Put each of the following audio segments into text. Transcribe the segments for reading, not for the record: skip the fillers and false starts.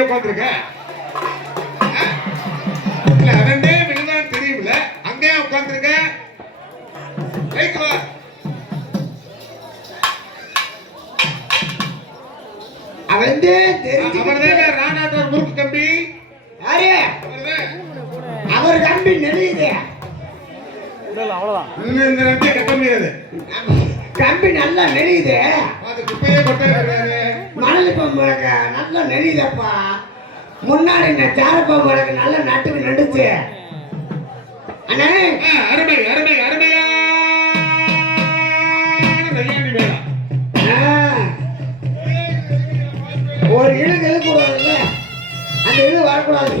இங்க உட்காந்துருக்க? இல்ல அவன்டே விழுந்தான் தெரியுமில்ல, அங்கேயே உட்காந்துருக்க. கைக்கு வா. அவன்டே தெரிஞ்சு அவனே ராணாட்டோர் முறுக்கு கம்பி. யாரு? அவர் கம்பி நெளியுது. அவ்வளவுதான். இந்த நம்பி கட்ட முடியாது. கம்பி நல்லா நெளியுது. அது குப்பையே கொட்டாது. மணல் பம்பு நல்லா நெளியுதப்பா. முன்னாடி நான் சாரப்பா எனக்கு நல்ல நட்டுக்கு நடுச்சு. அண்ணே அருமை அருமை அருமையா ஒரு இழு எழுக்கூடாதுல்ல, அந்த இழு வரக்கூடாது.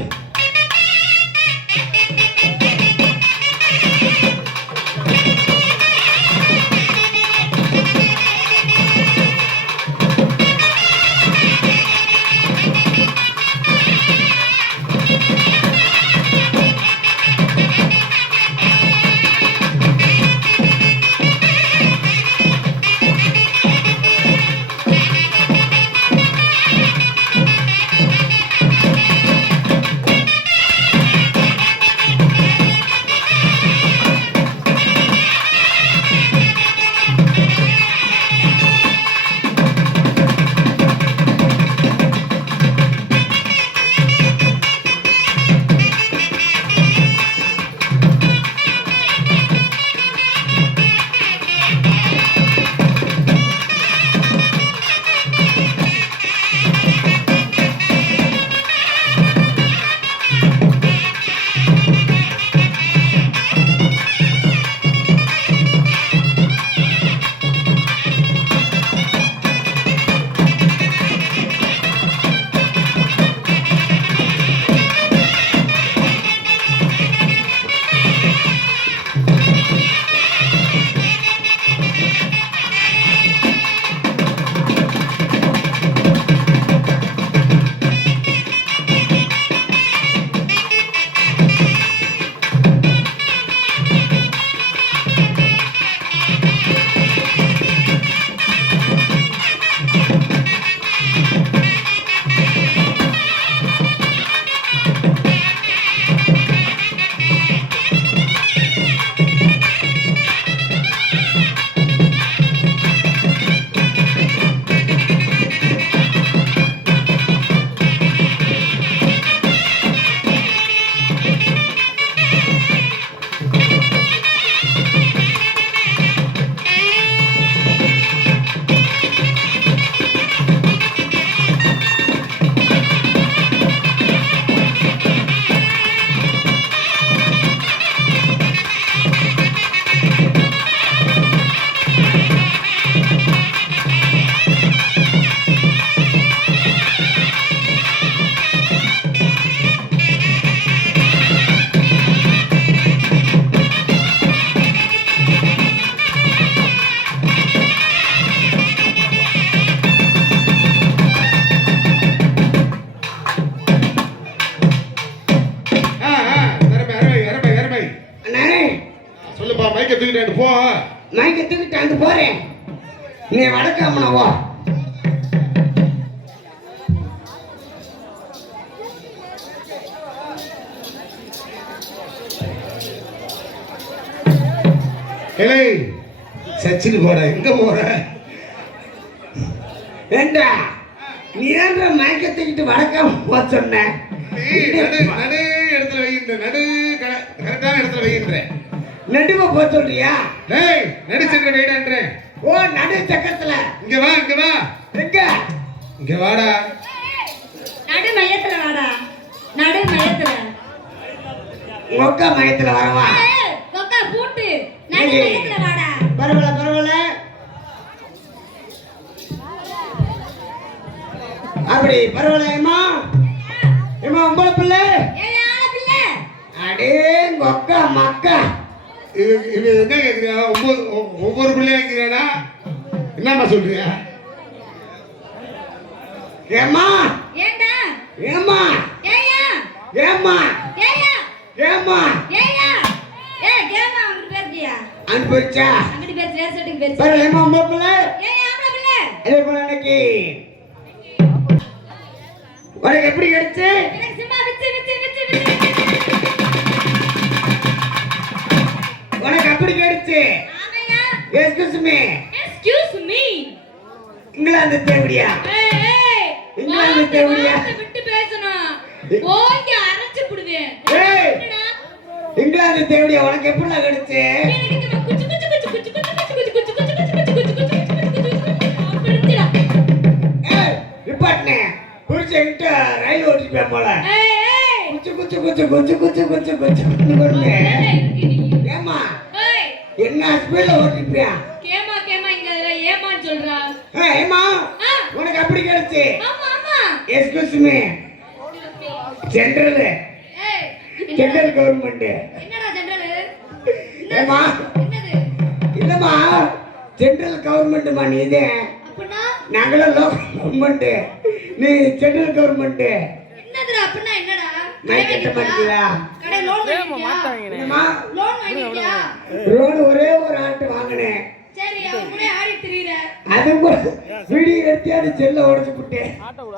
போறேன், நீ வடக்காமனவோ. சச்சின் போற, எங்க போற? ஏண்டா நீ ஏன்ற மயக்கத்துக்கிட்டு வடக்காம போக சொன்ன? நடு இடத்துல வைக்கின்ற, நடு கரெக்டான இடத்துல வைக்கின்ற. நடுவ போக சொல்றியா? டேய் நடு சக்கர வைடான்றேன். ஓ நடு சக்கரத்துல. இங்க வா, இங்க வா. எங்க? இங்க வாடா. நடு மையத்துல வாடா. நடு மையத்துல. ஒக்க மையத்துல வரவா? ஒக்க பூட்டு. நடு மையத்துல வாடா. பரவல பரவல. அப்படி பரவல ஏமா? ஏமா உங்கள பிள்ளை? ஏய் ஆள பிள்ளை. அடே ஒக்க மக்கா. இது என்ன கேக்குறியா? ஒவ்வொரு பிள்ளையா கேக்குறானா? என்னம்மா சொல்றியா? ஏமா? ஏண்டா? ஏமா? ஏயா? ஏமா? ஏயா? ஏமா? ஏயா? ஏய் கேமா அங்க பேசியா? அன்புச்சா. அங்கடி பேசி வேற செட்டிங் பேசி. பரவல ஏமா உங்கள பிள்ளை? ஏய் ஆள பிள்ளை. அதே போல இன்னைக்கு உனக்கு எப்படி கிடைச்சு? எனக்கு சும்மா விச்சு. உனக்கு அப்படி கிடைச்சு? ஆமையா? Excuse me. Excuse me. England தேவடியா? ஏய் இங்கிலாந்து தேவடியா? விட்டு பேசணும். ஓங்கி அரைச்சு புடுவேன். ஏய் இங்கிலாந்து தேவடியா உனக்கு எப்படி கிடைச்சு? எனக்கு குச்சு குச்சு குச்சு குச்சு குச்சு குச்சு குச்சு குச்சு குச்சு குச்சு குச்சு குச்சு அப்படிடா. ஏய் ரிப்போர்ட்னே புரிஞ்சிட்ட ரயில் ஓட்டிட்டு போல. ஏய் குச்சு குச்சு குச்சு குச்சு குச்சு குச்சு குச்சு குச்சு. ஏமா ஏய் என்ன ஸ்பீட்ல ஓட்டிட்டியா? கேமா கேமா இங்க ஏமான்னு சொல்றா. ஏமா உனக்கு அப்படி கிடைச்சு? ஆமா ஆமா. Excuse me. ஜெனரல் ஏய் ஜெனரல் கவர்மெண்ட். என்னடா ஜெனரல்? ஏமா என்னது? இல்லம்மா ஜெனரல் கவர்மெண்ட்மா நீ இது. அப்பனா நாங்களும் லோக்கல் கவர்மெண்ட், நீ ஜெனரல் கவர்மெண்ட். என்னதுடா அப்பனா என்னடா? மைக் கட்ட மாட்டீங்களா? கடை லோன் வாங்கிட்டியா? என்னம்மா லோன் வாங்கிட்டியா? ரோடு ஒரே ஒரு ஆட்டு வாங்கினேன். சரி அவன் கூட ஆடி திரியற. அது கூட வீடியோ எடுத்து அது செல்ல உடைச்சு விட்டேன்.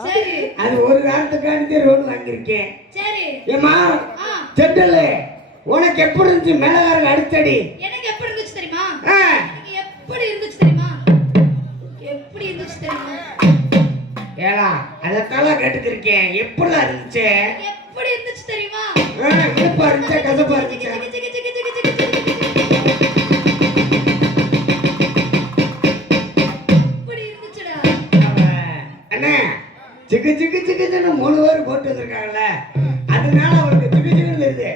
சரி அது ஒரு காரணத்துக்காண்டி ரோடு வாங்கியிருக்கேன். சரி. ஏமா செட்டல் உனக்கு எப்படி இருந்துச்சு மேலகாரங்க அடிச்சடி? எனக்கு எப்படி இருந்துச்சு தெரியுமா? எனக்கு எப்படி இருந்துச்சு தெரியுமா? எப்படி இருந்துச்சு தெரியுமா? ஏலா அதத்தால கேட்டுக்கிருக்கேன். எப்படிலாம் இருந்துச்சு? எப்படி இருந்துச்சு தெரியுமா? இனிப்பா இருந்துச்சா கசப்பா இருந்துச்சா? எப்படி இருந்துச்சுடா? அண்ணே சிக்கு சிக்கு சிக்குன்னு 3 பேர் போட்டு வந்திருக்காங்கல்ல, அதனால அவளுக்கு சிக்கு சிக்குன்னு வருது.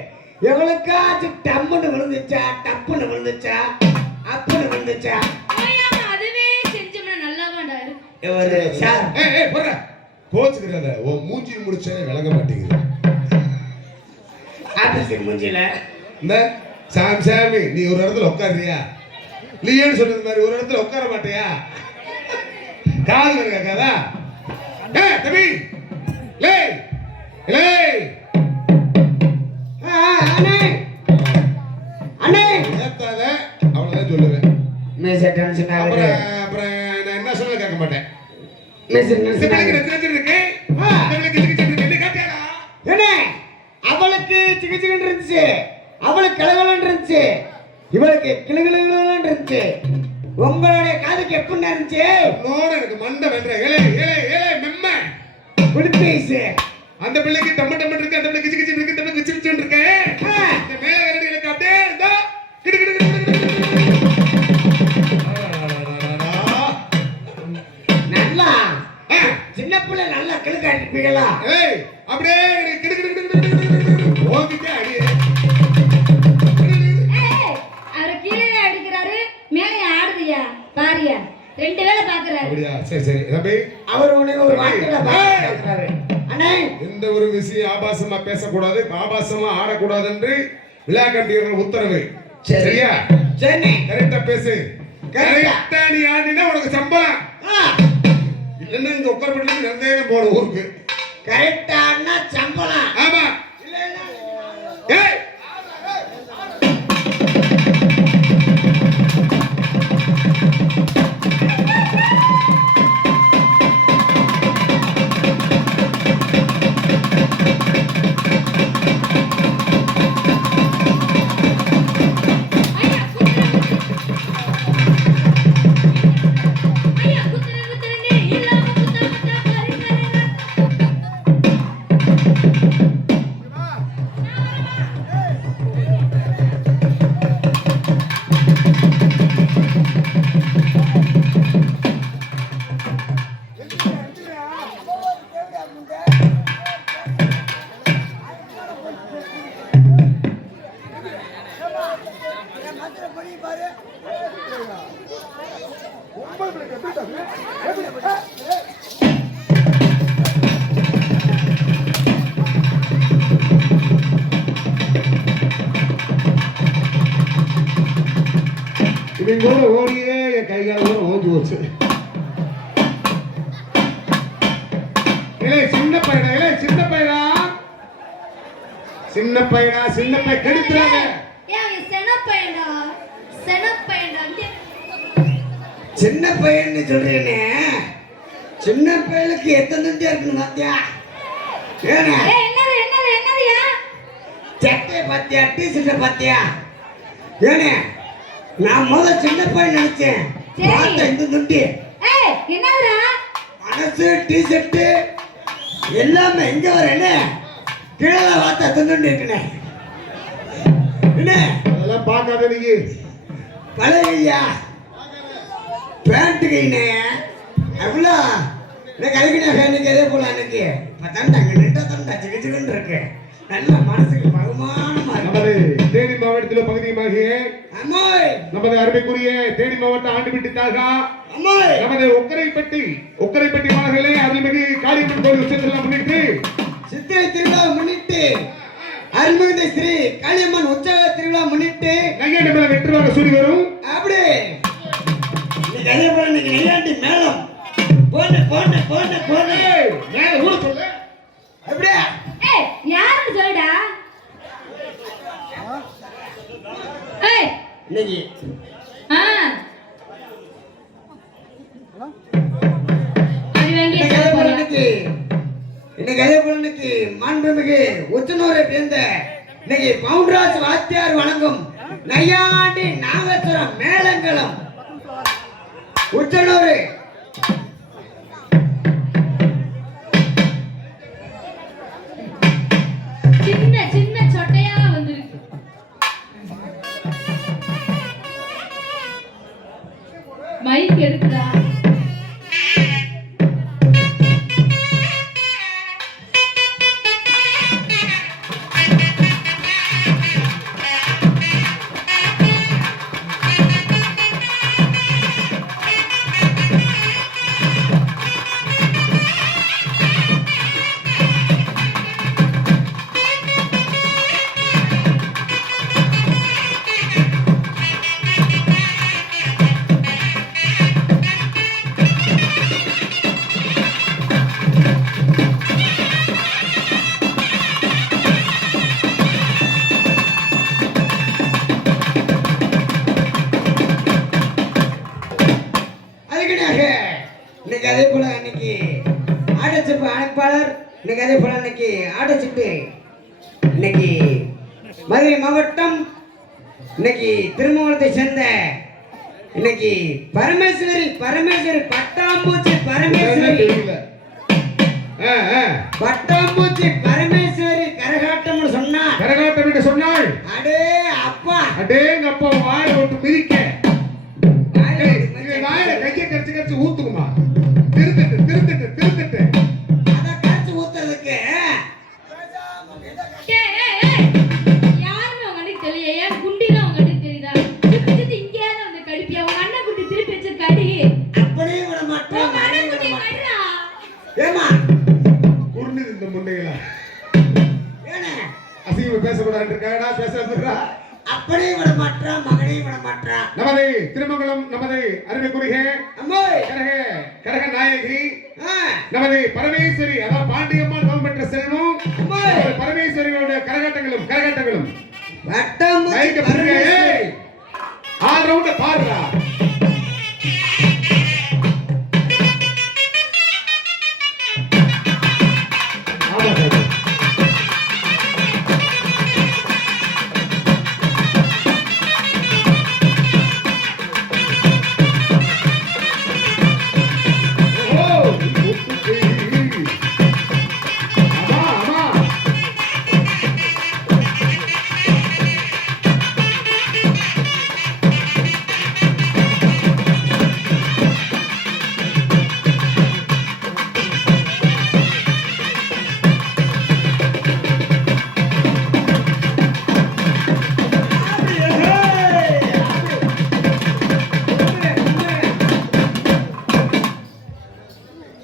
எவ்வளவுக்காச்சும் டம்முன்னு விழுந்துச்சா, டப்புன்னு விழுந்துச்சா, அப்புன்னு விழுந்துச்சா? ஓயாம அதுவே செஞ்சோம்னா நல்லாவாடா இருக்கு. ஒரு சார் ஏய் போற கோச்சுக்கிறத உன் மூஞ்சி முடிச்சே விளங்க மாட்டேங்குது. ஆபீஸ் மூஞ்சில இந்த சாமி நீ ஒரு இடத்துல உட்காருறியா? இல்லையேன்னு சொன்னது மாதிரி ஒரு இடத்துல உட்கார மாட்டியா? காது கேட்காதா? தம்பி லே லே அண்ணே அண்ணே ஏத்தாத அவ்வளவுதான் சொல்லுவேன். மிஸ் டென்ஷன் ஆகுது. அப்புறம் நான் என்ன சொல்ல கேட்க மாட்டேன். மிஸ் இந்த டென்ஷன் பிள்ளைக்கு ஆகுது. ரத்தம் இருக்கு. இந்த பிள்ளைக்கு சிக்கு சிக்கு இருக்கு. கேட்டியாடா? அண்ணே அவளுக்கு சிக்கு சிக்குன்னு இருந்துச்சு, அவளுக்கு கிளகலன்னு இருந்துச்சு, இவளுக்கு கிளுகிளுகிளுன்னு இருந்துச்சு. உங்களுடைய காதுக்கு எப்படி இருந்துச்சு? நோட எனக்கு மண்டை வென்ற ஏலே ஏலே ஏலே மெம்ம குளிப்பீஸ். அந்த பிள்ளைக்கு டம்ம டம்ம இருக்கு, அந்த பிள்ளைக்கு கிச்சு கிச்சு இருக்கு, அந்த பிள்ளைக்கு கிச்சு கிச்சு இருக்கு. இந்த மேல வரடி எனக்கு அப்படியே இந்த கிடு கிடு கிடு கிடு நல்லா சின்ன பிள்ளை நல்லா கிளுக்காட்டிப்பீங்களா? ஏய் அப்படியே கிடு கிடு கிடு கிடு ஓங்கிட்டே அடியே. ஏய் அவர் கீழே அடிக்கிறாரு, மேலே ஆடுதியா பாரியா, 2 வேளை பாக்குறாரு. அப்படியா? சரி சரி தம்பி, அவர் உன்னை ஒரு வார்த்தையில பேசுறாரு. அண்ணே எந்த ஒரு விஷயம் ஆபாசமா பேசக்கூடாது, ஆபாசமா ஆடக்கூடாது என்று விழா கண்டியர்கள் உத்தரவு. சரி. சரியா? சரி கரெக்டா பேசு. கரெக்டா. கரெக்டா நீ ஆடினா உனக்கு சம்பளம். இல்லன்னா இங்க உட்கார பண்ணி நடந்தே போன ஊருக்கு. கரெக்டானா சம்பளம். ஆமா. ஏய் ஐயா குத்துற குத்துறனே இல்லாம குத்தா குத்தா பரிசரேனா. இவன் கூட ஓடியே என் கை கால கூட ஓடி போச்சு. சின்ன பையனா, சின்ன பையனா, சின்ன பையனா, சின்ன பையன் கெடுத்துறாங்க. ஏன் அவன் செனப்பையன்டா, செனப்பையன்டா. சின்ன பையன்னு சொல்றேனே, சின்ன பையனுக்கு எத்தனை தண்டியா இருக்குன்னு பாத்தியா? ஏன்னா ஏய், என்னது என்னது என்னதுயா? சட்டை பாத்தியா டிஷர்ட்டை பாத்தியா ஏனே நான் முதல்ல சின்ன பையன் நினைச்சேன் சரி. பார்த்தா இந்த துண்டி ஏய், என்னதுடா? மனசு டிஷர்ட்டு எல்லாமே எங்க வரேன்னு கீழே பார்த்தா துண்டு இருக்குண்ணே என்ன அதெல்லாம் பார்க்காத நீங்க. பழையா பேண்ட் கைனே அவ்வளோ நான் கலைக்கின ஃபேனுக்கு எதே போல அன்னைக்கு இப்போ தண்டா அங்கே நின்றா தண்டா சிக்கிச்சுக்கின்னு இருக்கு நல்ல மனசுக்கு பகுமானமா நமது இருக்கு தேனி மாவட்டத்தில் பகுதியுமாகிய அம்மாய் நமது அருமைக்குரிய தேனி மாவட்ட ஆண்டுபிட்டி தாகா அம்மாய் நமது ஒக்கரைப்பட்டி மாநகரிலே அருள்மிகு காளியம்மன் கோயில் உற்சவத்தெல்லாம் முன்னிட்டு சித்திரை திருவிழா முன்னிட்டு அருள்மிகு ஸ்ரீ காளியம்மன் உற்சவ திருவிழா முன்னிட்டு நையாண்டி மேல வெற்றுவாக சூடி வரும். அப்படி இன்னைக்கு அதே போல இன்னைக்கு நெய்யாண்டி மேளம் போன போன போன போன ஏய், மேல ஊட சொல்லு. அப்படியே ஏய், யாருன்னு சொல்லுடா. ஏய், இன்னைக்கு ஆ. அது வாங்கி இன்னைக்கு அதே போல இன்னைக்கு மாண்புமிகு உச்சனூரை சேர்ந்த இன்னைக்கு பவுண்டராஜ் வாத்தியார் வழங்கும் நையாண்டி நாகேஸ்வரம் மேளங்களும் உச்சனூர் சின்ன சின்ன சொட்டையா வந்திருக்கு. மைக் எடுக்குதா? அதுக்கிடையாக இன்னைக்கு அதே போல இன்னைக்கு ஆட்டச்சிப்பு அமைப்பாளர் இன்னைக்கு அதே போல இன்னைக்கு ஆட்டச்சிப்பு இன்னைக்கு மதுரை மாவட்டம் இன்னைக்கு திருமங்கலத்தை சேர்ந்த இன்னைக்கு பரமேஸ்வரி பட்டாம்பூச்சி பரமேஸ்வரி தெரியல. ஆ, ஆ. பட்டாம்பூச்சி பரமேஸ்வரி கரகாட்டம்னு சொன்னா கரகாட்டம் என்று சொன்னாள். அடே அப்பா அடேங்க அப்பா வாயை விட்டு மிதிக்க. வாயில ஏய், ஒரு இவன் மச்சம். வாயில கையை கடிச்சு ஊத்துக்குமா. திருத்தட்டு. அத கரைச்சு ஊத்துறதுக்கு ஏய், ஏய், ஏய். யாருன்னு உங்க அண்ணனுக்கு தெரியலையா? ஏன் குண்டிலாம் உங்க அண்ணனுக்கு தெரியுதா? திருப்பி இங்கேயாவது வந்து கடிப்பியா? உங்க அண்ணன் குட்டி திருப்பி வச்சிருக்காடி. அப்படியே விட மாட்டோம் உங்க அண்ணன் குட்டி கடிடா. ஏமா குறுநிது இந்த முண்டைகளா. ஏனே அசிங்கமா பேசக்கூடாது இருக்காடா, பேசாதுடா. அப்படியே விட மாட்டான் மகனையும் விட மாட்டான் நமது திருமங்கலம் நமது அருமைக்குரிய அம்மாய் கரக நாயகி ஆ, நமது பரமேஸ்வரி அதாவது பாண்டியம்மாள் நோம் பெற்ற செல்வம் அம்மாய் நமது பரமேஸ்வரியோட கரகாட்டங்களும் வட்டம் மைக்க பிடிங்க. ஏய், ஆல் ரவுண்ட பாருடா. ஆமா சார். ஓ, ஆமா.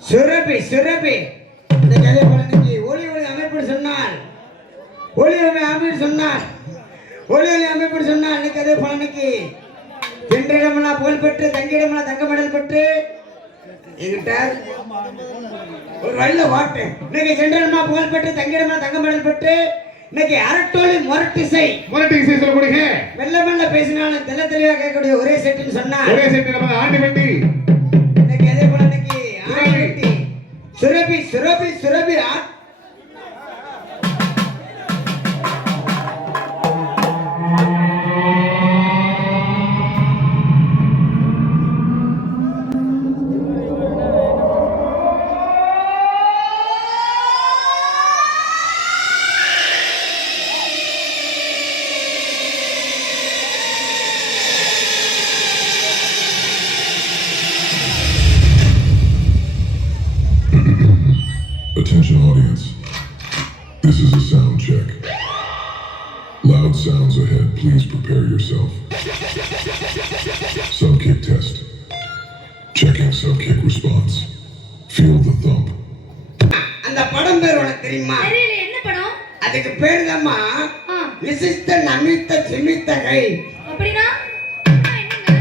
சுரபி இன்னைக்கு அதே போல இன்னைக்கு ஒளி அமைப்பு சொன்னால் இன்னைக்கு அதே போல இன்னைக்கு சென்றிடமெல்லாம் புகழ் பெற்று தங்கிடமெல்லாம் தங்க மெடல் பெற்று என்கிட்ட ஒரு வழியில வாட்டேன் இன்னைக்கு சென்றிடமெல்லாம் புகழ் பெற்று தங்கிடமெல்லாம் தங்க மெடல் பெற்று இன்னைக்கு அரட்டோலி முரட்டிசை சொல்லக்கூடிய மெல்ல பேசினாலும் தெளிவா கேட்கக்கூடிய ஒரே செட்டுன்னு சொன்னா ஒரே செட்டு நமது ஆண்டிபட்டி இன்னைக்கு அதே போல இன்னைக்கு Andipatti Surabhi kick test. Checking sub-kick response. Feel the thump. அந்த படம் பேர் உனக்கு தெரியுமா? தெரியல, என்ன படம்? அதுக்கு பேர் தான்மா ஆ, விசிஷ்ட நமித்த சிமித்த கை. அப்படின்னா என்னங்க?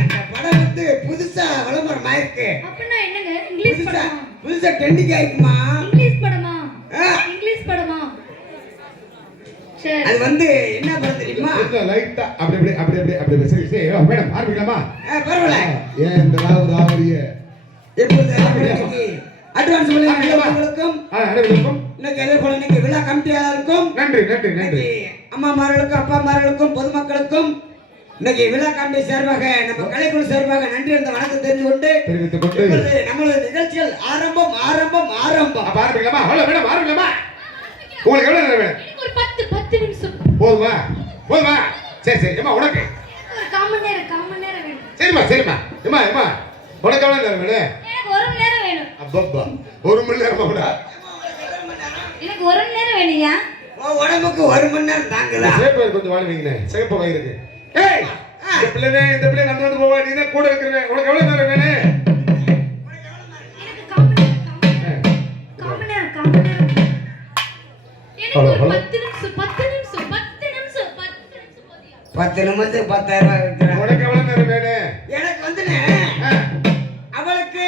அந்த படம் வந்து புதுசா விளம்பரம் ஆயிருக்கு. அப்படின்னா என்னங்க? இங்கிலீஷ் புதுசா படமா? புதுசா ட்ரெண்டிங் ஆயிக்குமா? இங்கிலீஷ் படமா? ஆ. இங்கிலீஷ் படமா? சரி. அது வந்து என்ன படம் தெரியுமா? கொஞ்சம் லைட்டா அப்படி சரி சரி மேடம் ஆரம்பிக்கலாமா? பரவாயில்ல. ஏன் இந்த ராவடிய இப்பொழுது அட்வான்ஸ் உள்ளவர்களுக்கும் அனைவருக்கும் இன்னைக்கு அதே போல இன்னைக்கு விழா கமிட்டியாளருக்கும் நன்றி நன்றி நன்றி. அம்மாமார்களுக்கும் அப்பாமார்களுக்கும் பொதுமக்களுக்கும் இன்னைக்கு விழா கமிட்டி சார்பாக நம்ம கலைக்குழு சார்பாக நன்றி அந்த வணக்கத்தை தெரிந்து கொண்டு தெரிவித்துக் கொண்டு இப்பொழுது நம்மளோட நிகழ்ச்சிகள் ஆரம்பம் ஆரம்பம் ஆரம்பம். அப்ப ஆரம்பிக்கலாமா? ஹலோ மேடம் ஆரம்பிக்கலாமா? உங்களுக்கு எவ்வளவு நேரம் வேணும்? எனக்கு ஒரு 10 நிமிஷம். போதுமா? போதுமா? சரி சரி அம்மா உனக்கு ஒரு 1/4 மணி நேரம் வேணும். சரிம்மா அம்மா உனக்கு எவ்வளவு நேரம் வேணும்? எனக்கு 1 மணி நேரம் வேணும். அப்பப்பா 1 மணி நேரமா கூட எனக்கு 1 மணி நேரம் வேணும்யா. உடம்புக்கு 1 மணி நேரம் தாங்குதா? சேப்பை கொஞ்சம் வாழ்வீங்கண்ணே சிகப்பு வயிறுக்கு. ஏய் இந்த பிள்ளை வந்து போவா நீ தான் கூட இருக்கிற. உனக்கு எவ்வளவு நேரம் வேணும்? எனக்கு 1/4 மணி நேரம். எனக்கு ஒரு 10 நிமிஷம் போதும். 10 நிமிஷத்துக்கு 10,000 ரூபாய் வைக்கிறேன். உனக்கு எவ்வளவு நேரம் வேணும்? எனக்கு வந்துனே அவளுக்கு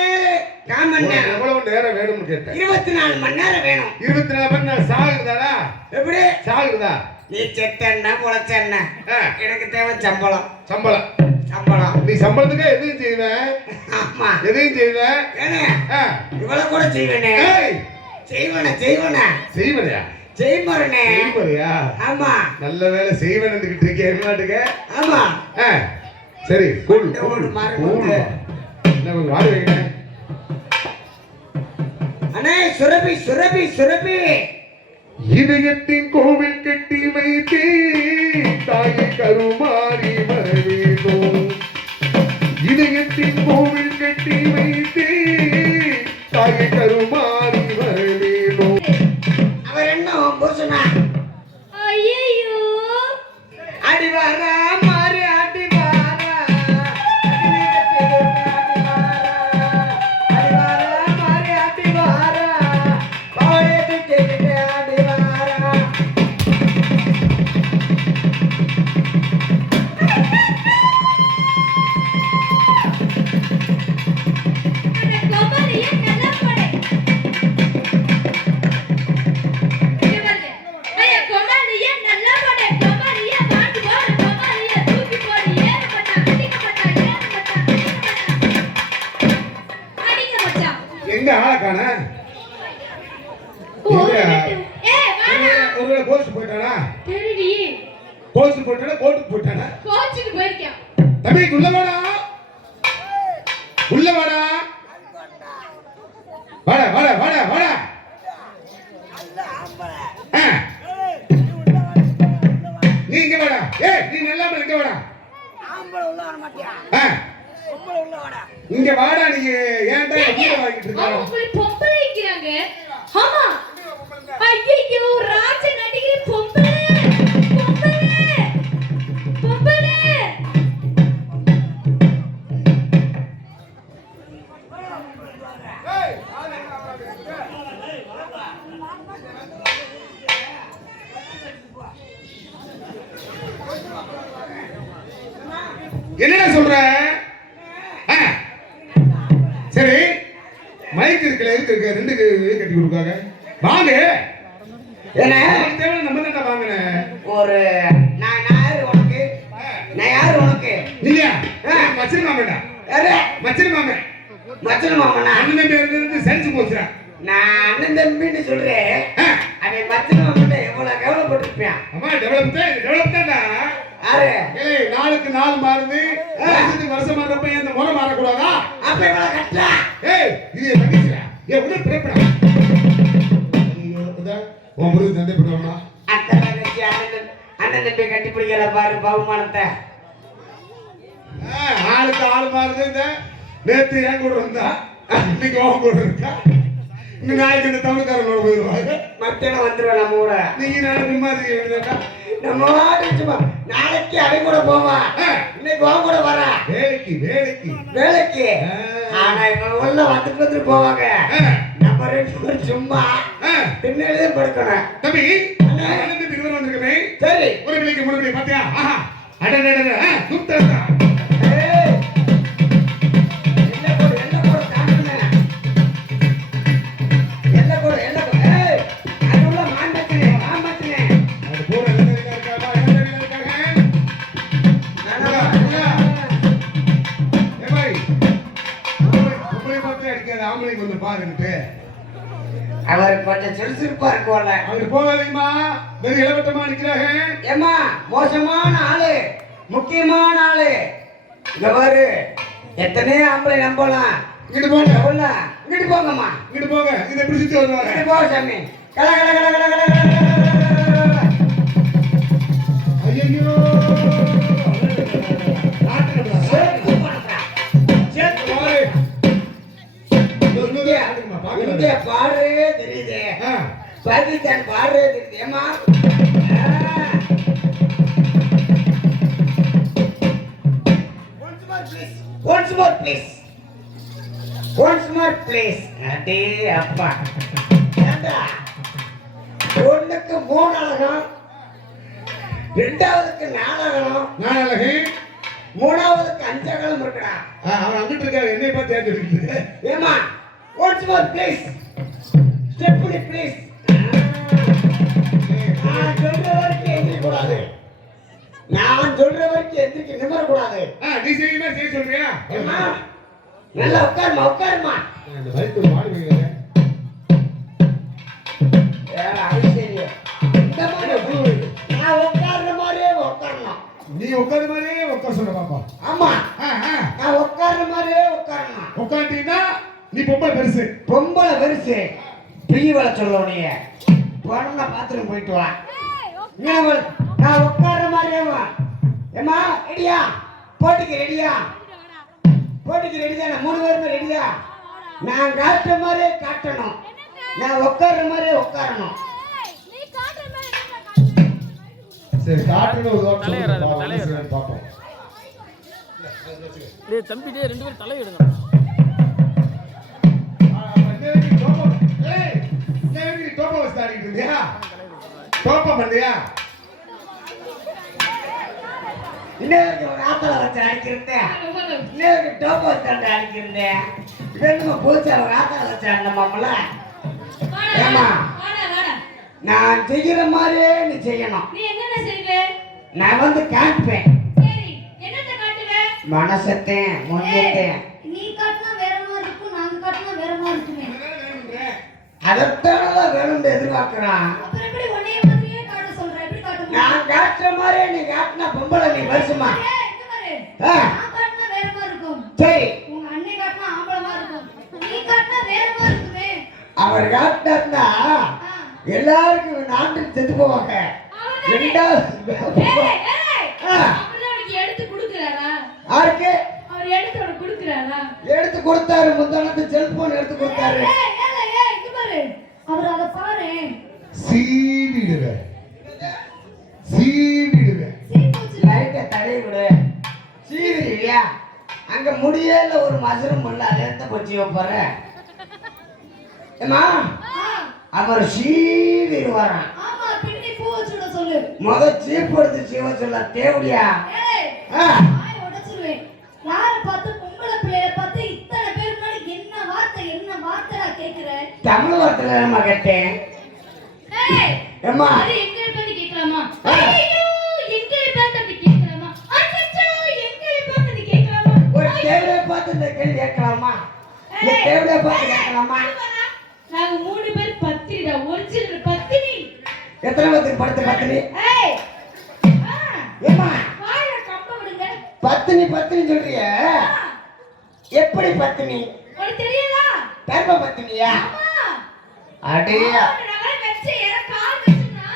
1/4 மணி உனக்கு நேரம் எவ்வளவு நேரம் வேணும்னு கேட்டேன். 24 மணி நேரம் வேணும். 24 மணி நேரம் சாகுதாடா? எப்படி? சாகுதா? நீ செத்தன்னா பொழைச்சன்னா எனக்கு தேவை சம்பளம். சம்பளம் நீ சம்பளத்துக்கு எதையும் செய்வேன். ஆமா எதையும் செய்வேன். ஏனே இவ்வளவு கூட செய்வேனே. செய்வனா செய்வனையா? செய்மறனே. செய்வனையா? ஆமா நல்ல வேலை செய்வனுக்கு இருக்கேன் மாட்டுக்க. ஆமா சரி கூல் ஓடு மாறு கூல் வந்து. என்ன கொஞ்சம் வாடி வைங்க. அண்ணே சுரபி இதயத்தின் கோவில் கட்டி வைத்தே தாயை கருமாறி வரவேணும். இதயத்தின் கோவில் கட்டி வைத்தே தாயை கருமாறி வரவேணும். அவர் என்ன புருஷனா? ஐயையோ, அடி வாரா மாறி அடி வாரா அடி வாரா மாறி அடி வாரா பாயது கேட்டு அடி வாரா. அந்த கோபாலிய நல்லா போடு. இங்க பாருங்க. ஐயா கோபாலிய நல்லா போடு. கோபாலிய மாட்டு போடு. கோபாலிய தூக்கி போடு. ஏறு மச்சான், அடிக்க மச்சான், ஏறு மச்சான், அடிக்க மச்சான். எங்க ஆளை காண? ஏய் வாடா. ஒருவேளை கோச்சு போயிட்டானா? தெரிடி. கோச்சு போயிட்டானா? கோட்டுக்கு போயிட்டானா? கோச்சுக்கு போயிருக்கான். தம்பி உள்ள வாடா. உள்ள வாடா. வாடா. நீ இங்க வாடா. ஏய் நீ நல்லா இங்க வாடா. இங்க வாடா. நீ ஏன்டா இங்க வாங்கிட்டு இருக்க? அவங்க போய் பொம்பளைங்கிறாங்க. ஆமா. ஐயோ ராஜ நடிகை பொம்பளை. என்னடா சொல்ற? சரி மைக் இருக்குல்ல இருக்கு 2 கட்டி கொடுக்காங்க. வாங்க. என்ன தேவை நம்ம என்ன வாங்குனேன்? ஒரு நான் யாரு உனக்கு? நீயா? மச்சன் மாமேடா. யாரு? மச்சன் மாமே. மச்சன் மாமனா? அண்ணன் தம்பி இருந்து செஞ்சு போச்சுடா. நான் அண்ணன் தம்பின்னு சொல்றேன். அவன் மச்சன் மாமன் எவ்வளவு கவலைப்பட்டிருப்பான். அம்மா டெவலப் தான்டா. யாரு? ஏய் நாளுக்கு நாள் மாறுது. வருஷம் மாறப்ப இந்த முறை மாறக்கூடாதா? அப்ப இவ்வளவு கட்டா? ஏய் இது தங்கிச்சுடா. ஏய் உடனே பிரேப்படா. ஐயோ இதா உன் முருகன் சண்டை போடுவாமா? அண்ணன் தம்பி கட்டி பிடிக்கல பாரு பகுமானத்தை. ஆளுக்கு ஆள் மாறுது. இந்த நேத்து என் கூட இருந்தா இன்னைக்கு உன் கூட இருக்கா. இன்னும் நாளைக்கு இந்த தமிழ்காரங்களோட போயிடுவாங்க. மத்தியானம் வந்துருவேன் நம்ம கூட. நீங்க நாளைக்கு மாதிரி நம்ம வாட்டு சும்மா நாளைக்கு அவன் கூட போவான் இன்னைக்கு உன் கூட வரா வேலைக்கு வேலைக்கு வேலைக்கு ஆனா இவன் உள்ள வந்துட்டு போவாங்க நம்ம ரெண்டு பேரும் சும்மா பின்னாடியே படுக்கணும் தம்பி இருவர் வந்திருக்கமே சரி ஒரு பிள்ளைக்கு மூணு பிள்ளை பாத்தியா ஆஹா அட கூப்பிட்டா அவர் கொஞ்சம் சுறுசுறுப்பா இருக்கும்ல அங்க போகாதீங்கம்மா வெறும் இளவட்டமா நிக்கிறாங்க ஏமா மோசமான ஆளு முக்கியமான ஆளு இங்க பாரு எத்தனையோ ஆம்பளை நம்பலாம் இங்கிட்டு போங்க உள்ள இங்கிட்டு போங்கம்மா இங்கிட்டு போங்க இதை எப்படி சுத்தி வருவாங்க இங்கிட்டு போ சாமி கல கல கல கல கல கல ஐயோ இங்க பாடுறே தெரியுது பாகிஸ்தான் பாடுறே தெரியுது ஏமா once more please அடே அப்பா ஏண்டா ஒண்ணுக்கு 3 அழகம் ரெண்டாவதுக்கு 4 அழகம் நான் அழகு மூணாவதுக்கு 5 அழகம் இருக்குடா அவன் அங்கிட்டு இருக்காரு என்னை பார்த்து ஏற்றிருக்கு ஏமா once more please step please நான் சொல்ற வரைக்கும் எந்திரிக்க கூடாது நான் சொல்ற வரைக்கும் எந்திரிக்க நிமிர கூடாது நீ செய்யுமா செய்ய சொல்றியா ஏமா நல்லா உட்காருமா இந்த பைக்கு மாடி வைக்கிறேன் அது சரி இந்த மாதிரி நான் உட்கார்ற மாதிரியே உட்காரணும் நீ உட்கார்ற மாதிரியே உட்கார சொல்ற பாப்பா ஆமா நான் உட்கார்ற மாதிரியே உட்காரணும் உட்காந்துட்டீங்கன்னா நீ பொம்பளை பெருசு பிரியவளை சொல்ல உடைய போனா பாத்ரூம் போயிட்டு வா நான் உட்கார்ற மாதிரியே வா ஏமா ரெடியா போட்டிக்கு ரெடியா நான் 3 பேருமே ரெடியா நான் காட்டுற மாதிரியே காட்டணும் நான் உட்கார்ற மாதிரியே உட்காரணும் சரி காட்டுன ஒரு வாரம் பாப்போம் டேய் தம்பி டேய் ரெண்டு பேரும் தலை எடுங்க இன்னொரு ஒரு ஆத்தல வச்சு அடிக்கிறேன் இன்னொரு டோப்பை வச்சு அடிக்கிறேன் ரெண்டு புதுசா ஒரு ஆத்தல வச்சு அண்ணமாமல ஏமா நான் செய்யற மாதிரியே நீ செய்யணும் நீ என்னென்ன செய்வே நான் வந்து காட்டுவேன் சரி என்னத்த காட்டுவே மனசத்தேன் முன்னேத்தேன் நீ காட்டுனா வேற மாதிரி இருக்கும் நாங்க காட்டுனா வேற மாதிரி இருக்குமே அதத்தானதான் வேணும்னு எதிர்பார்க்கிறான் அப்புறம் எப்படி ஒன்னே மாதிரியே காட்ட சொல்ற எப்படி காட்ட நான் காட்டுற மாதிரியே நீ காட்டினா பொம்பளை நீ வருஷமா இங்க பாரு நான் காட்டுனா வேற மாதிரி இருக்கும் சரி உங்க அண்ணன் காட்டுனா ஆம்பளை மாதிரி இருக்கும் நீ காட்டுனா வேற மாதிரி இருக்குமே அவர் காட்டினா எல்லாருக்கும் நாட்டுக்கு செத்து போவாங்க ரெண்டாவது எடுத்து கொடுக்குறாரா யாருக்கு அவர் எடுத்து உனக்கு கொடுக்குறாரா எடுத்து கொடுத்தாரு முந்தானத்து செல்போன் எடுத்து கொடுத்தாரு இங்க பாரு அவர் அத பாரு சீவிடுவேன் லைட்டை தடவி விடு சீவிடுவியா அங்க முடியல ஒரு மசரும் இல்ல அதை எடுத்து போச்சு வைப்பார ஏமா அவர் சீவிடுவாராம் ஆமா பின்னி பூ வச்சுட சொல்லு முத சீப் எடுத்து சீவ சொல்ல தேவடியா ஆய் உடைச்சிருவேன் யார பார்த்து பொம்பளை பிள்ளைய பார்த்து இத்தனை பேர் முன்னாடி என்ன வார்த்தை கேக்குற தமிழ் வார்த்தையில நம்ம கேட்டேன் ஏமா அது எங்க பத்தி கேட்கலாமா ஐயோ எங்க பத்தி கேட்கலாமா அச்சச்சோ எங்க பத்தி கேட்கலாமா ஒரு தேவடியை பார்த்து இந்த கேள்வி கேட்கலாமா இந்த தேவடியை பார்த்து கேட்கலாமா நாங்க 3 பேர் பத்திரிடா ஒரிஜினல் பத்தினி எத்தனை பேருக்கு படுத்து பத்தினி ஏய் ஏமா வாய கம்ப விடுங்க பத்தினி சொல்றிய எப்படி பத்தினி உனக்கு தெரியுதா கர்ப்ப பத்தினியா ஆமா அடே நாங்க வெச்சு ஏற கால் வெச்சுனா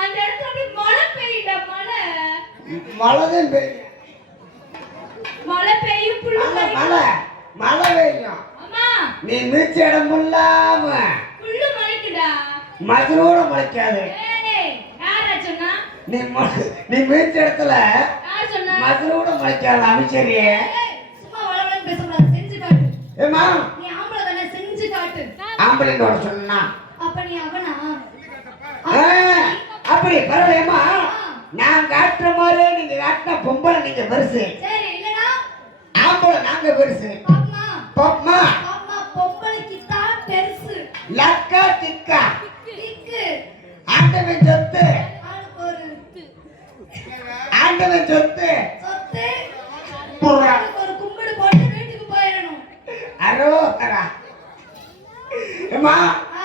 அந்த இடத்துல அப்படியே மழை பெய்யுடா மழைதான் பெய்யும் மழை பெய்யும் புல்லு மழை பெய்யும் அம்மா நீ மிச்ச இடம் இல்லாம புல்லு மழைக்குடா மதுரோட முளைக்காது ஏய் யாரா சொன்னா நீ மீச்ச இடத்துல யார் சொன்னா மதுரோட முளைக்காத அமைச்சரியே. ஏய், சும்மா வளவளன்னு பேசக்கூடாது, செஞ்சு காட்டு. ஏமா நீ ஆம்பளை தானே, செஞ்சு காட்டு. ஆம்பளைங்களோட சொன்னா அப்ப நீ அவனா? அப்படி பரவாயில்லையம்மா. நான் காட்டுற மாதிரி நீங்க காட்டின பொம்பளை நீங்க பெருசு, சரி, இல்லனா ஆம்பளை நாங்க பெருசு. பாப்பமா பொம்மா பாப்பமா பொம்பளைக்கு தான் பெருசு. லக்கா திக்கா திக்கு ஆண்டவன் சொத்து, ஆளுக்கு ஒரு ஆண்டவன் சொத்து. சொத்து. புறா. ஆளுக்கு ஒரு கும்பிடு போட்டு வீட்டுக்கு போயிடணும். அரோகரா. ஏமா ஆ,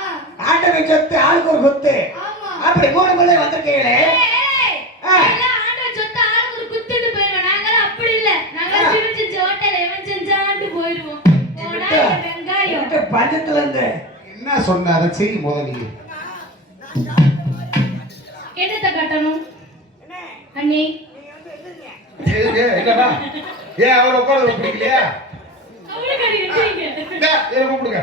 ஆண்டவன் சொத்து ஆளுக்கு ஒரு சொத்து. ஆமா. அப்படி 3 பிள்ளை வந்திருக்கீங்களே. ஏய், எல்லாம் ஆண்டவன் சொத்து ஆளுக்கு ஒரு குத்துட்டு போயிடுவோம். நாங்கெல்லாம் அப்படி இல்ல. நாங்க சிவன் செஞ்ச ஹோட்டல் எவன் செஞ்சான்ட்டு போயிடுவோம். போடா, என் வெங்காயம். என்கிட்ட பஞ்சத்துல இருந்து என்ன சொன்ன அதை செய் முதல்ல. என்னத்தை கட்டணும் அண்ணி? என்னடா ஏன் அவரை உட்கார பிடிக்கலையா? அவளுக்கு அடி கட்டுறீங்க. என்ன கூப்பிடுங்க.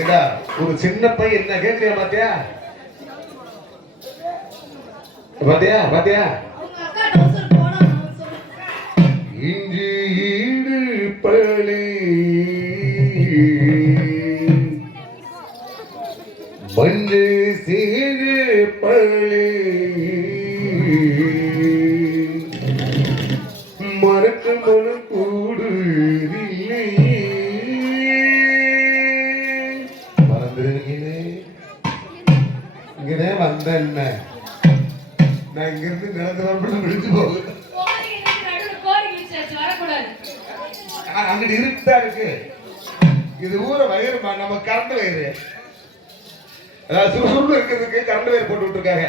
ஏடா ஒரு சின்ன பையன் என்ன கேட்கலையா? பாத்தியா பாத்தியா பாத்தியா? அவங்க அக்கா டவுசர் போனா நான் சொல்றேன். இஞ்சி ஈடு பழி மஞ்சு சீடு பழி மறக்க மன கூடு மறந்துருக்கீங்களே. இங்கதான் வந்த என்ன நான் இங்கிருந்து நிலத்துல விழிச்சு போகுது. கோரி எனக்கு நடுவுல கோரி விசாரிச்சு வரக்கூடாது. அங்கிட்டு இருட்டா இருக்கு. இது ஊர வயிறு நம்ம கரண்ட் வயிறு, அதாவது சுறுசுறுப்பு இருக்கிறதுக்கு கரண்ட் வயிறு போட்டு விட்டுருக்காங்க.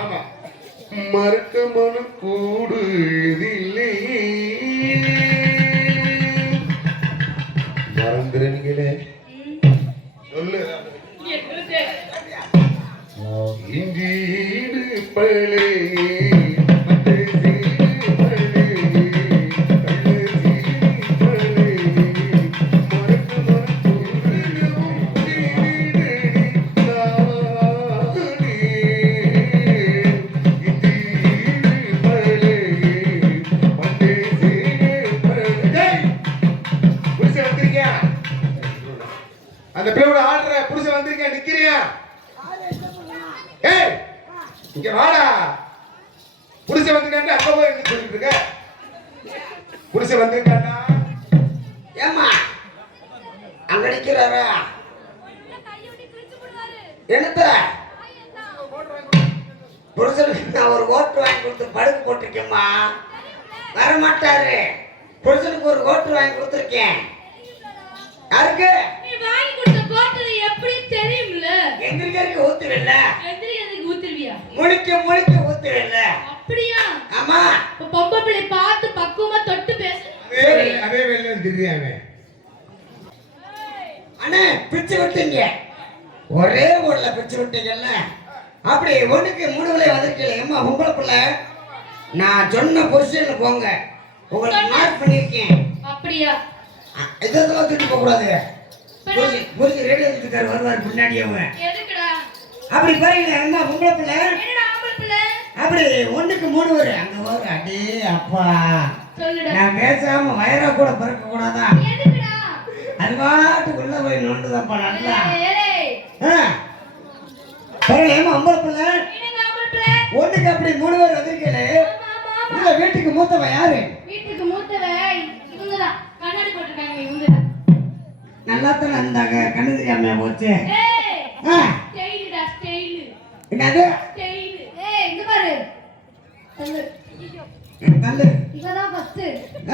ஆமா, மறுக்க மனு கூடு இல்லை மறந்துறீங்களே. சொல்லு. இங்கீடு பழே அந்த பிள்ளையோட ஆடுற புருஷன் வந்திருக்கேன் நிக்கிறியா? ஏய் இங்க வாடா. புருஷன் வந்திருக்காண்டா அங்க போய் என்ன சொல்லிட்டு இருக்க? புருஷன் வந்திருக்காண்டா. ஏமா அங்க நிக்கிறாரா? என்னத்த புருஷனுக்கு நான் ஒரு ஓட்டு வாங்கி கொடுத்து படுக்க போட்டிருக்கேம்மா. வரமாட்டாரு. புருஷனுக்கு ஒரு ஓட்டு வாங்கி கொடுத்துருக்கேன். யாருக்கு? நீ வாங்கி கொடுத்த கோட்டரை எப்படி தெரியும்ல? எந்திரிக்கிறதுக்கு ஊத்துவில்ல, எந்திரிக்கிறதுக்கு ஊத்துருவியா? முழிக்க முழிக்க ஊத்துவில்ல. அப்படியா? ஆமா. இப்ப பொம்பளை பிள்ளை பார்த்து பக்குவமா தொட்டு பேசு. அதே வேலை தெரியாம அண்ணே பிச்சு விட்டீங்க, ஒரே ஊர்ல பிச்சு விட்டீங்கல்ல. அப்படி ஒண்ணுக்கு 3 விலை வந்திருக்கீங்க. அம்மா உங்களை பிள்ளை நான் சொன்ன பொசிஷன்ல போங்க. உங்களுக்கு மார்க் பண்ணிருக்கேன். அப்படியா? இதெல்லாம் தூக்கி போக கூடாது. புரிஞ்சு ரேடியோ இருக்காரு, வருவார் பின்னாடி அவங்க. எதுக்குடா? அப்படி பாருங்க அம்மா உங்களை பிள்ளை என்னடா ஆம்பளை பிள்ளை? அப்படி 1க்கு 3 வரும். அங்க வரும். அடே அப்பா, சொல்லுடா. நான் பேசாம வயரா கூட பிறக்க கூடாதா? எதுக்குடா? அது பாட்டுக்குள்ள போய் நோண்டுதான்ப்பா நல்லா. ஏய், பாருங்க ஏமா அம்பளை பிள்ளை என்னங்க ஆம்பளை பிள்ளை? 1க்கு அப்படி 3 பேர் வந்திருக்கீங்களே. இந்த வீட்டுக்கு மூத்தவன் யாரு? வீட்டுக்கு மூத்தவன் இவங்கதான். கண்ணாடி போட்டுருக்காங்க இவங்கதான். நல்லா தானே இருந்தாங்க, கண்ணு தெரியாம போச்சு. ஏய், ஆ, ஸ்டைலுடா ஸ்டைலு. என்னது ஸ்டைலு. ஏய், இங்க பாரு. சொல்லு. கல்லு? இவதான் ஃபர்ஸ்ட்.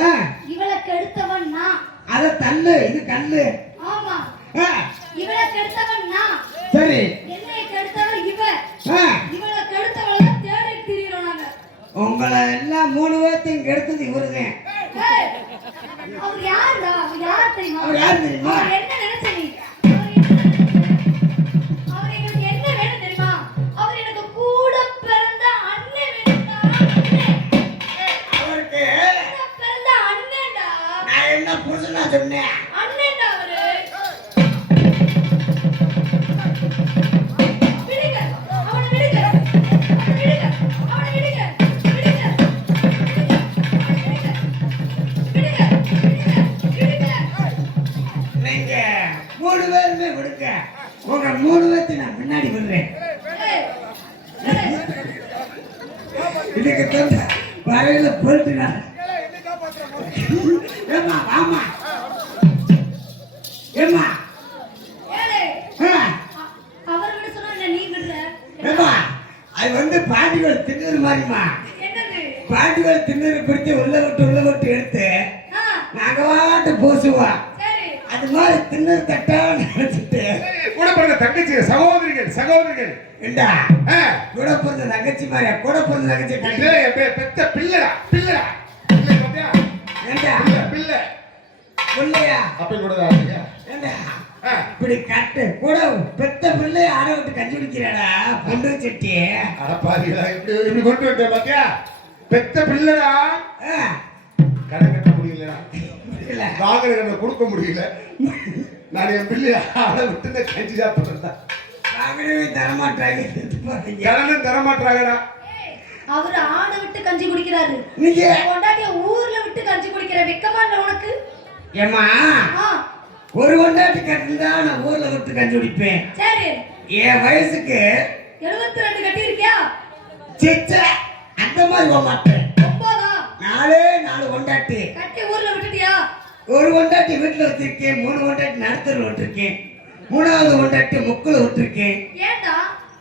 ஆ, இவளை கெடுத்தவன் நான். அத தள்ளு, இது கல்லு. ஆமா. ஆ, இவளை கெடுத்தவன் நான். சரி. என்னைய கெடுத்தவன் இவ. ஆ, இவளை கெடுத்தவளை தேடி திரியிறோம் நாங்க. உங்களை எல்லாம் 3 பேர்த்தையும் கெடுத்தது இவருதான். ஏய், அவர் யாருடா? அவர் யார் தெரியுமா? அவர் யார் தெரியுமா? அவர் என்ன நினைச்ச நீ? அவர் என்ன நினைச்ச? அவர் எங்களுக்கு என்ன வேணும் தெரியுமா? அவர் எனக்கு கூட பிறந்த அண்ணன் வேணும்டா. அவருக்கு கூட பிறந்த அண்ணன்டா. நான் என்ன புருஷனா சொன்னேன்? அண்ணன்டா அவரு. 3 பேருமே விடுங்க. உங்க 3 பேர்த்து நான் முன்னாடி விடுறேன். ஏய், ஏய், இதுக்கு தந்த வரையில போட்டுனா ஏமா ஆமா ஏமா ஏலே, ஆ, அவர் விட சொன்னா என்ன நீ விடுற? ஏமா அது வந்து பாட்டிகள் தின்னது மாதிரிமா. என்னது? பாட்டிகள் தின்னது பிடிச்சி உள்ள விட்டு எடுத்து ஆ, நாங்க வாட்டு பூசுவோம். சரி. அது மாதிரி தின்னது தட்டான்னு நினைச்சிட்டு கூட பிறந்த தங்கச்சி சகோதரிகள் ஏண்டா ஆ, கூட பிறந்த தங்கச்சி மாதிரியா? கூட பிறந்த தங்கச்சி இது கட்டி என் பெத்த பிள்ளைடா பிள்ளை பாத்தியா? ஏண்டா பிள்ளை பிள்ளையா? அப்ப கூட தான் ஏண்டா ஆ, இப்படி கட்டு கூட பெத்த பிள்ளை ஆட விட்டு கஞ்சி குடிக்கிறாடா பொண்ணு செட்டி. அட பாருடா இப்படி கொண்டு வந்தேன் பாத்தியா? பெத்த பிள்ளைடா கடன் கட்ட முடியலடா. இல்ல வாங்குற கடனை கொடுக்க முடியல. நான் என் பிள்ளைய ஆட விட்டு கஞ்சி சாப்பிடுறேன். வாங்கவே தரமாட்டாங்க. கடனும் தர மாட்டாங்கடா. ஏய், அவரு ஆடை விட்டு கஞ்சி குடிக்கிறாரு. நீங்க கொண்டாட்டிய ஊர்ல விட்டு கஞ்சி குடிக்கிற வெக்கமா இல்ல உனக்கு? ஏமா ஆ, ஒரு கொண்டாட்டி கட்டிருந்தா நான் ஊர்ல விட்டு கஞ்சி குடிப்பேன். சரி. என் வயசுக்கு 72 கட்டி இருக்கியா? சிச்ச அந்த மாதிரி போக மாட்டேன். 9 4 கொண்டாட்டி கட்டி ஊர்ல விட்டுட்டியா? ஒரு கொண்டாட்டி வீட்டுல வச்சிருக்கேன். 3 கொண்டாட்டி நடுத்தர விட்டுருக்கேன். 3வது கொண்டாட்டி முக்குல விட்டுருக்கேன். ஏண்டா?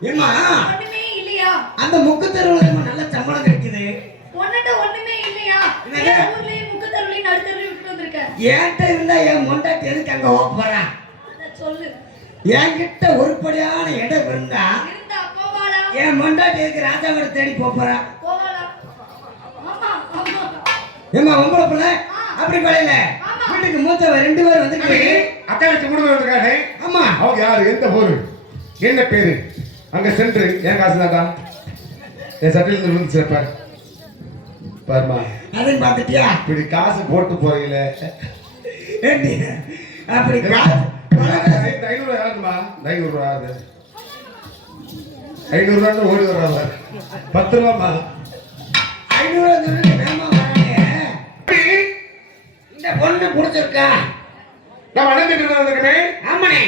ஏமா ஒண்ணுமே இல்லையா? அந்த முக்கு தெருவுல நல்ல சம்பளம் கிடைக்குது. உன்னிட்ட ஒண்ணுமே இல்லையா? என்னது? ஏன் ஊர்லயும் முக்கத்தருளையும் நடுத்தருளையும் விட்டு வந்திருக்க? ஏன்ட்ட இருந்தா என் கொண்டாட்டி எதுக்கு அங்க போறான்? அத சொல்லு. என்கிட்ட உருப்படியான இடம் இருந்தா இருந்தா போவாளா? என் மொண்டாட்டி எதுக்கு ராஜாவோட தேடி போறா? போவாளா? ஆமா, ஆமா. ஏமா உங்களை பிள்ளை அப்படி பழையில ஆமா. வீட்டுக்கு மூத்தவ 2 பேர் வந்துட்டு அக்கா வச்சு முடிவுக்காக ஆமா அவங்க யாரு? எந்த ஊரு? என்ன பேரு? அங்க சென்று என் காசு தான்டா. என் சட்டையில இருந்து விழுந்துச்சு பாரு. பாருமா அதையும் பார்த்துட்டியா? இப்படி காசு போட்டு போறீங்கள. ஏண்டி அப்படி காசு 500 யாருமா? 500 ஆகுது. 500 ஓடி வர்றாங்க. 10 ரூபாமா? 500 சொல்லிட்டு வேகமா வரானே. இந்த பொண்ணு பிடிச்சிருக்கா? நம்ம அண்ணன் வந்திருக்கே. ஆமாண்ணே.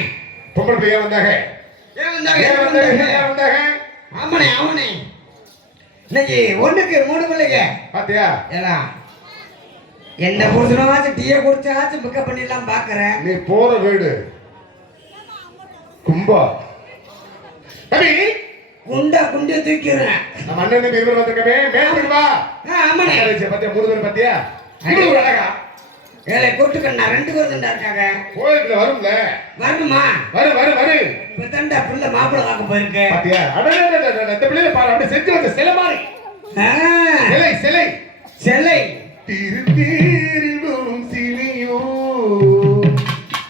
பொம்பளை பையன் வந்தாங்க. ஏன் வந்தாங்க? ஏன் வந்தாங்க? ஏன் வந்தாங்க? ஆமாண்ணே ஆமாண்ணே. இன்னைக்கு 1க்கு 3 பிள்ளைங்க பாத்தியா? ஏலா என்ன புருஷனவாச்சும் டீயை குடிச்சாச்சும் பிக்கப் பண்ணிடலாம் பாக்குறேன். நீ போற வீடு கும்பா தம்பி குண்டா குண்டிய தூக்கிறேன். நம்ம அண்ணன் இருவர் வந்திருக்கவே மேலுக்கு வா. ஆமாண்ணே. பாத்தியா 3 பேர் பாத்தியா? இது ஒரு அழகா ஏழை கூட்டுக்கண்ணா 2 பேர் தண்டா இருக்காங்க. கோயிலுக்குள்ள வரும்ல. வரணுமா? வரு இப்ப தண்டா பிள்ளை மாப்பிள்ளை பார்க்க போயிருக்கு. பாத்தியா? அடடடடட இந்த பிள்ளைய பாரு அப்படியே செஞ்சு வந்த சிலை மாதிரி. சிலை செல்லை திருத்தீரிலும் சிலையோ.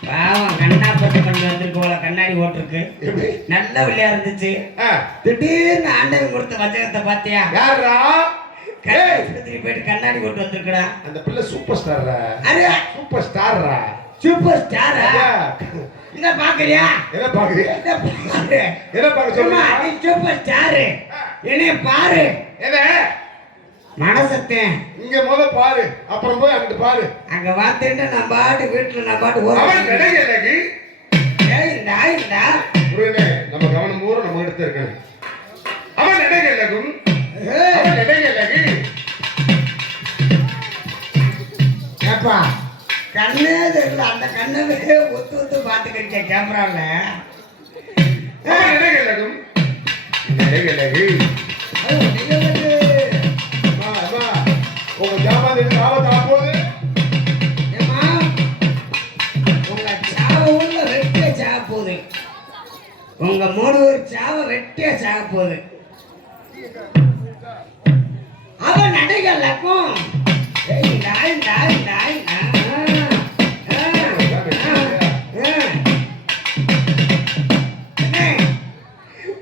பாவம் கண்ணா பட்டு கொண்டு வந்திருக்கு போல. கண்ணாடி ஓட்டிருக்கு. எப்படி? நல்ல விளையா இருந்துச்சு. ஆ, திடீர்னு ஆண்டவன் கொடுத்த வச்சகத்தை பாத்தியா? யாரா? கண்ணாடி போயிட்டு கண்ணாடி போட்டு வந்திருக்கடா. அந்த பிள்ளை சூப்பர் ஸ்டார்ரா. அரே சூப்பர் ஸ்டார்ரா. சூப்பர் ஸ்டாரா? என்ன பாக்குறியா? என்ன பாக்குறியா? என்ன பாரு? என்ன பாக்க சும்மா சொல்லுமா? நீ சூப்பர் ஸ்டாரு. என்னைய பாரு. என்ன? மனசத்தேன் இங்க முத பாரு, அப்புறம் போய் அங்கிட்டு பாரு. அங்க வாத்தேன்டா நான் பாட்டு வீட்டுல நான் பாட்டு அவன் கிடைக்கலக்கு. இந்தா புரியல, நம்ம கவனம் பூரா நம்ம எடுத்து இருக்கணும். அவன் கிடைக்கலக்கும். அவன் கிடைக்கலக்கு. ஏப்பா கண்ணே தெரியல. அந்த கண்ணவே ஒத்து பாத்துக்கிட்ட கேமரால. அவன் கிடைக்கலக்கும். கிடைக்கலக்கு. உங்க ஜாமான் எடுத்து ஆபத்து ஆக போகுது. ஏமா உங்க சாவ உள்ள வெட்டிய சாக போகுது. உங்க 3 பேர் சாவ வெட்டிய சாக போகுது. அவன் நடைகளுக்கும்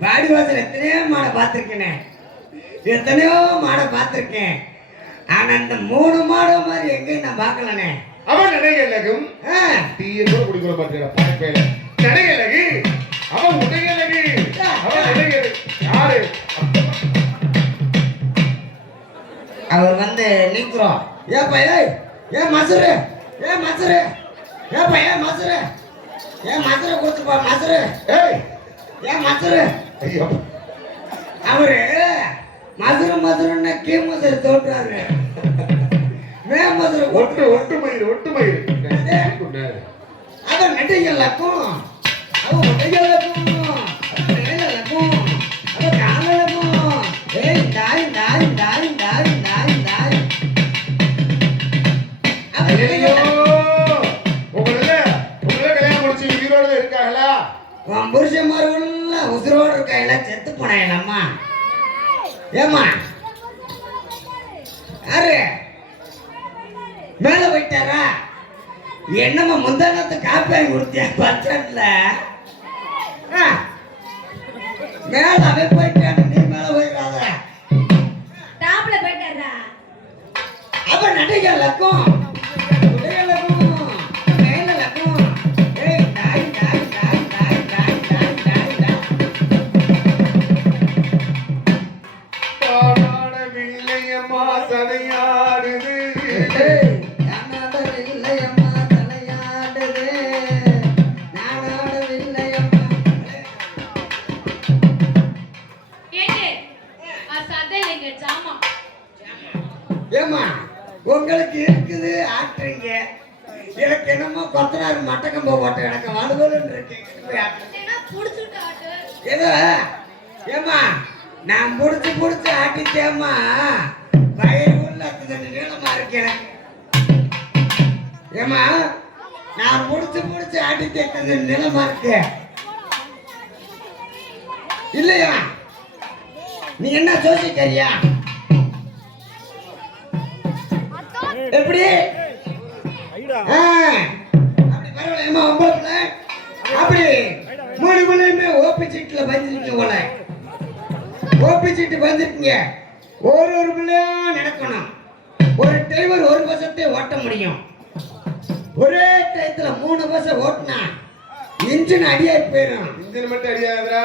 வாடிவாசல் எத்தனையோ மாடை பார்த்துருக்கேன். எத்தனையோ மாடை பார்த்துருக்கேன். ஆனா அந்த 3 மாடம் மாதிரி எங்கேயும் நான் பார்க்கலனே. அவன் நடைகளுக்கும் டீயை கூட குடிக்கிற மாட்டேங்கிற பாய்ப்பேல நடைகளுக்கு. அவன் உடைகளுக்கு. அவன் நடைகள் யாரு? அவர் வந்து நிற்கிறோம். ஏப்பா ஏன் மசுரு ஏப்பா ஏன் மசுரு ஏன் மதுரை கொடுத்துப்பா மதுரை. ஏய் ஏன் மதுரை ஐயோ அவரு மதுரை மதுரைன்னா கீ மதுரை தோன்றாரு. மே மதுரை ஒட்டு மயிறு அவன் நெட்டைகளுக்கும் அவன் உடைகளுக்கும் மேலக்கும் அவன் காலக்கும் ஏய் தாய் தாய் தாய் தாய் தாய் தாய் ஐயோ உங்களை கல்யாணம் முடிச்சு உயிரோட இருக்காங்களா? உன் புருஷன்மார்கள் உசுரோடு இருக்காங்களா செத்து போனாங்களம்மா. ஏம்மா யாரு மேல போயிட்டாரா? என்னம்மா முந்தானத்து காப்பி வாங்கி கொடுத்தியா பஸ் ஸ்டாண்ட்ல? மேல அவன் போயிட்டான், நீ மேல போயிடாத. டாப்ல போயிட்டாரா? அவன் நடிகர்களுக்கும் உடைகளுக்கும் மேலக்கும் ஏய் தாய் தாய் தாய் தாய் தாய் தாய் தாய் தாய் வில்லையம்மா சதையாடுது. ஏய், நானாடவில்லையம்மா தலையாடுது, நானாடவில்லையம்மா. ஏங்க சதை எங்க ஜாமா ஏம்மா உங்களுக்கு இருக்குது ஆட்டுறீங்க, எனக்கு என்னமோ கொத்தனார் மட்டக்கம்போ போட்டு எனக்கு வலுவலுன்னு இருக்கேன். என்ன புடிச்சுட்டு ஆட்டு ஏதோ ஏம்மா நான் புடிச்சு ஆட்டிட்டேம்மா வயிறு உள்ள நீளமா இருக்கேன். ஏம்மா நான் புடிச்சு ஆட்டிட்டே நிலமா இருக்கு இல்லையா? நீ என்ன யோசிக்கிறியா? எப்படி அப்படி பரவாயில்லையம்மா உங்களுக்கு அப்படி மூணு பிள்ளையுமே ஓபி சீட்டுல வந்துருக்கீங்க போல. ஓபி சீட்டு வந்துருக்கீங்க. ஒரு பிள்ளையா நடக்கணும். ஒரு டிரைவர் ஒரு பஸ்ஸத்தை ஓட்ட முடியும். ஒரே டயத்துல 3 பஸ் ஓட்டினா இன்ஜின் அடியாகி போயிடும். இன்ஜின் மட்டும் அடியாதுடா.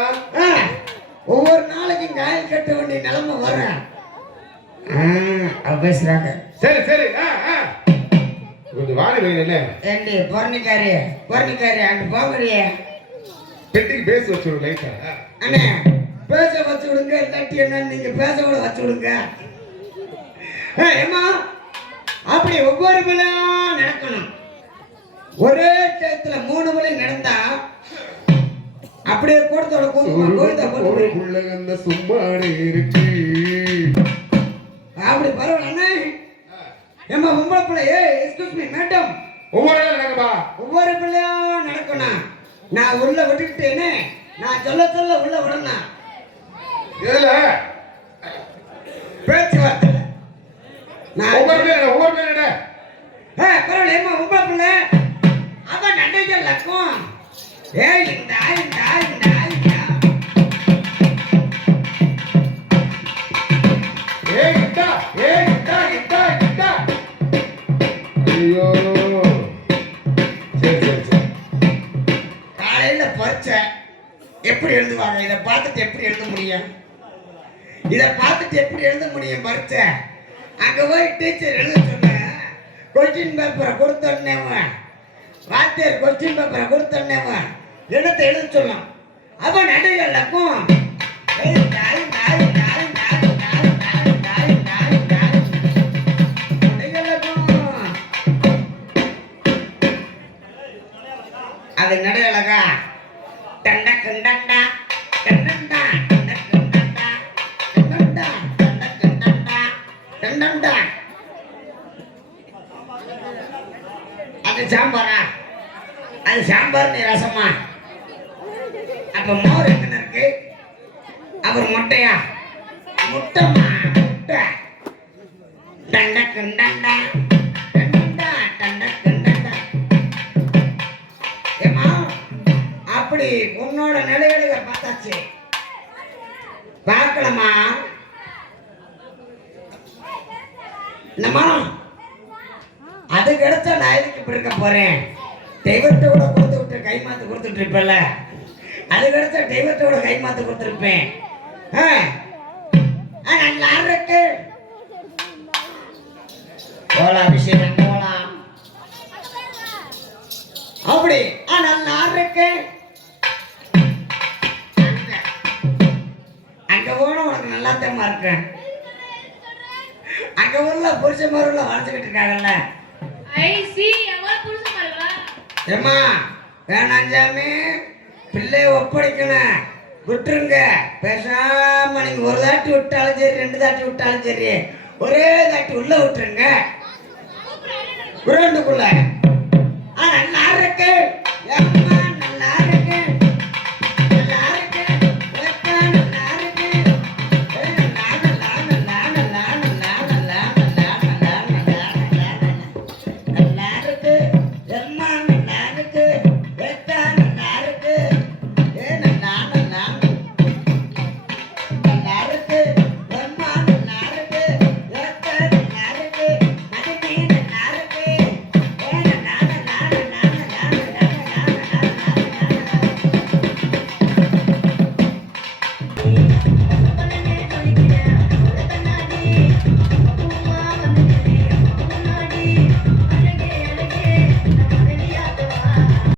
ஒவ்வொரு நாளைக்கும் காயல் கட்ட வேண்டிய நிலைமை வரும். பேசுறாங்க. சரி சரி கொஞ்சம் வாடி வைக்கல. ஏண்டி பொறணிக்காரி அங்க போகறியே பெட்டிக்கு பேச வச்சுரு லைட்டா. அண்ணே பேச வச்சு விடுங்க, இல்லாட்டி என்ன நீங்க பேச கூட வச்சு விடுங்க. ஏமா அப்படி ஒவ்வொரு பிள்ளையும் நடக்கணும். ஒரே டயத்துல 3 பிள்ளை நடந்தா அப்படியே கூடத்தோட கூடுதல் சும்மாடு இருக்கு. அப்படி பரவாயில்ல. ஏமா பொம்பளை பிள்ளை எக்ஸ்கியூஸ் மீ மேடம் ஒவ்வொரு பிள்ளையும் நடக்கணும். நான் உள்ள விட்டுக்கிட்டேனே, நான் சொல்ல உள்ள விடணும். இதுல பேச்சுவார்த்தை நான் ஒவ்வொரு பேர் பரவாயில்ல. ஏமா பொம்பளை பிள்ளை அவன் நன்றிகள் லக்கும். இந்த ஐயோ சரி காலையில பரீட்சை எப்படி எழுதுவாங்க? இதை பார்த்துட்டு எப்படி எழுத முடியும் பரீட்சை? அங்க போய் டீச்சர் எழுத சொன்ன கொஸ்டின் பேப்பரை கொடுத்தோன்னே வாத்தியார் கொஸ்டின் பேப்பரை கொடுத்தோன்னே எழுத்து எழுத சொல்லலாம். அவன் நடுகளுக்கும் அது நடையழகா டண்டா கண்டண்டா கண்டண்டா கண்டண்டா கண்டண்டா கண்டண்டா கண்டண்டா. அது சாம்பாரா? அது சாம்பார் நீ ரசமா? அப்ப மோர் எத்தனை இருக்கு? அப்புறம் முட்டையா? முட்டைமா முட்டை. டண்டா கண்டண்டா கண்டண்டா டண்டா கண்டண்டா. ஏமா அப்படி உன்னோட நிலைகளை பார்த்தாச்சு, பார்க்கலாமா? என்னம்மா அது கிடைச்சா நான் எதுக்கு இப்படி இருக்க போறேன்? தெய்வத்தை கூட கொடுத்து விட்டு கைமாத்து கொடுத்துட்டு இருப்பேன்ல, அது கிடைச்சா தெய்வத்தோட கைமாத்து கொடுத்துருப்பேன். நல்லா இருக்கு போலாம் அபிஷேகம் போலாம் அப்படி நல்லா இருக்கு. அங்க உள்ள புருஷமாருள்ள வளர்த்துக்கிட்டு இருக்காங்கல்ல. ஐ சி எவ்வளவு புருஷன் பாருங்களா ஏம்மா வேணாம் சாமி, பிள்ளைய ஒப்படைக்கணும், விட்டுருங்க. பேசாம நீங்க ஒரு தாட்டி விட்டாலும் சரி, 2 தாட்டி விட்டாலும் சரி, ஒரே தாட்டி உள்ள விட்டுருங்க. குரண்டுக்குள்ள நல்லா இருக்கு.